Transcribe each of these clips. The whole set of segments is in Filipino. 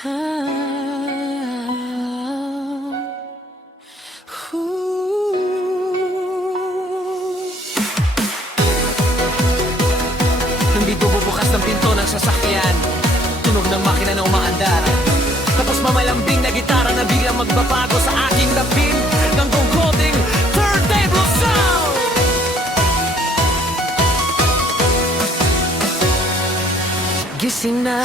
Nandito bubukas ng pinto ng sasakyan, tunog ng makina na umaandar, tapos mamalambing na gitara na biglang magbabago sa aking dapin ng gunggoting turntable sound. Gising na,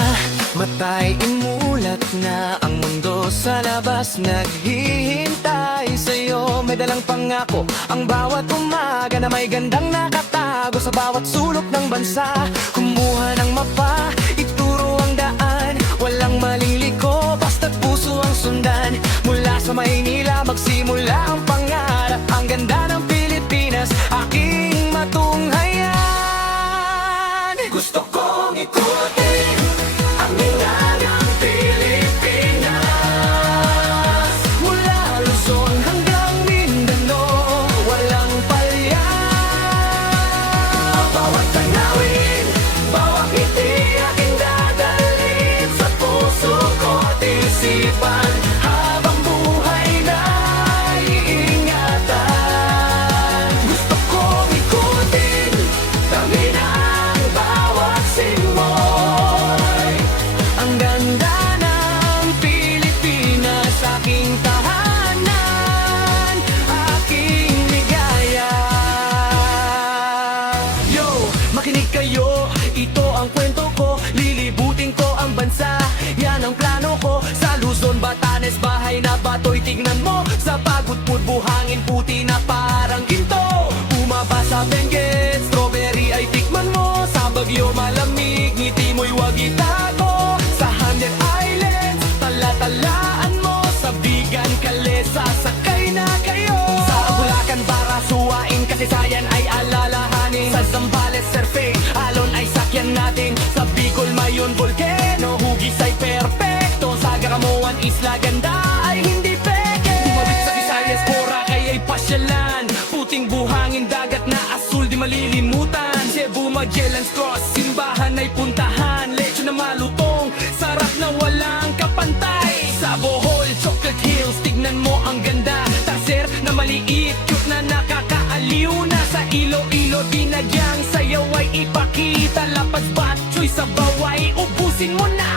mata'y imulat na, ang mundo sa labas naghihintay sa'yo. May dalang pangako ang bawat umaga na may gandang nakatago sa bawat sulok ng bansa. Kumuha ng mapa, ituro ang daan, walang maling liko, basta't puso ang sundan. Mula sa Maynila magsimula ang pangarap, ang ganda ng Pilipinas aking matunghayan. Gusto kong ikutin ang ganda ng Pilipinas, mula Luzon hanggang Mindanao, walang palya. Bawat tanawin, bawat ngiti aking dadalhin sa puso ko't isipan, habang buhay na iingatan. Gusto kong ikutin tangin ang bawat simoy, ang ganda ng Pilipinas aking tahanan, aking ligaya. Yo, makinig kayo, ito ang kwento ko, lilibutin ko ang bansa, yan ang plano ko. Sa Luzon, Batanes, bahay na batoy, tignan mo, sa pagutpud buhangin puti na parang ginto. Bumaba sa Benguet, strawberry ay tikman mo, sa Baguio malamig, ngiti mo'y wag itago. Sa Hundred Islands, tala-talaan mo, sa Bigan, Calesa, sakay na kayo. Sa Bulacan, para suwain, kasaysayan ay alalahanin. Sa Zambales, surfing, alon ay sakyan natin. Sa Bicol, Mayon, volcano, hugis ay perpekto. Sa Garamuan, Isla Ganda ay hindi peke. Bumabit sa Visayas, Boracay ay pasyalan, puting buhangin, dagat na asul di malilimutan. Cebu, Magellan's Cross, simbahan ay puntahan, leche na malutong, sarap na walang kapantay. Sa Bohol, Chocolate Hills, tignan mo ang ganda, Taser na maliit, cute na nakakaaliw na. Sa Iloilo, dinagyang sayaw ay ipakita, Lapas, Batchoy, sa Baway, ubusin mo na.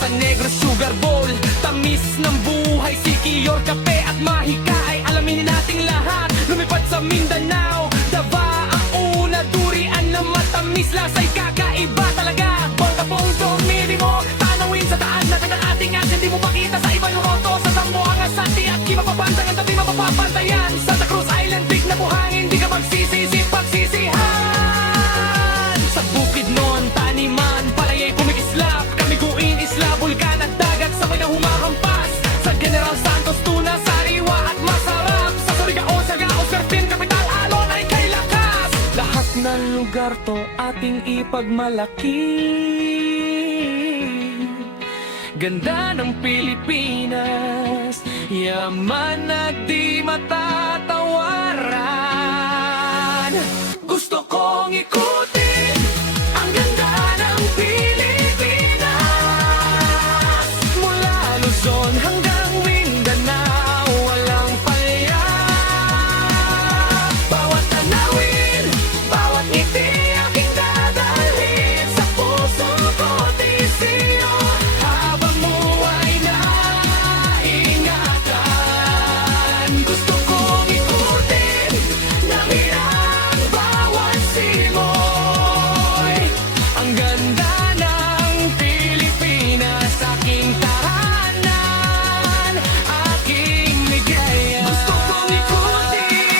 Sa Negros, Sugar Bowl, tamis ng buhay, Siquijor, kape at mahika ay alamin nating lahat. Lumipad sa Mindanao, Davao ang una, durian na matamis, lasa'y kakaiba talaga. Bongga-bong minimo, tanawin sa daan natin ang ating asin, di mo makita sa ibang roto. Sa Zamboanga, Santi at Kiba, papantayan, tabi mapapantayan. Santa Cruz Island, big na buhangin, di ka magsisisi, pagsisihan. Sa Bukidnon, Taniman, Palayay, kumikislap, Kamiguin, Isla, Bulkan at dagat, sabay na humahampas. Sa General Santos, tuna, sariwa at masarap. Sa Surigao, Sagao, Serpin, kapital, alon ay kay lakas. Lahat ng lugar to ating ipagmalaki, ganda ng Pilipinas, yaman na di matatawaran. Gusto kong ikutin ang ganda ng Pilipinas, mula Luzon hanggang Mindanao, walang palya. Bawat tanawin, bawat ngiti aking dadalhin sa puso ko't isiyon, habang buhay na ingatan. Gusto kong ikutin tangin ang bawat simoy, ang ganda ng Pilipinas aking tahanan, aking ligaya. Gusto kong ikutin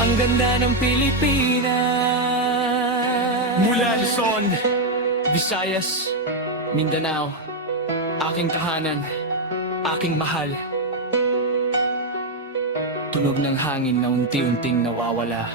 ang ganda ng Pilipinas. Mula Luzon, Visayas, Mindanao, aking tahanan, aking mahal. Tunog ng hangin na unti-unting nawawala.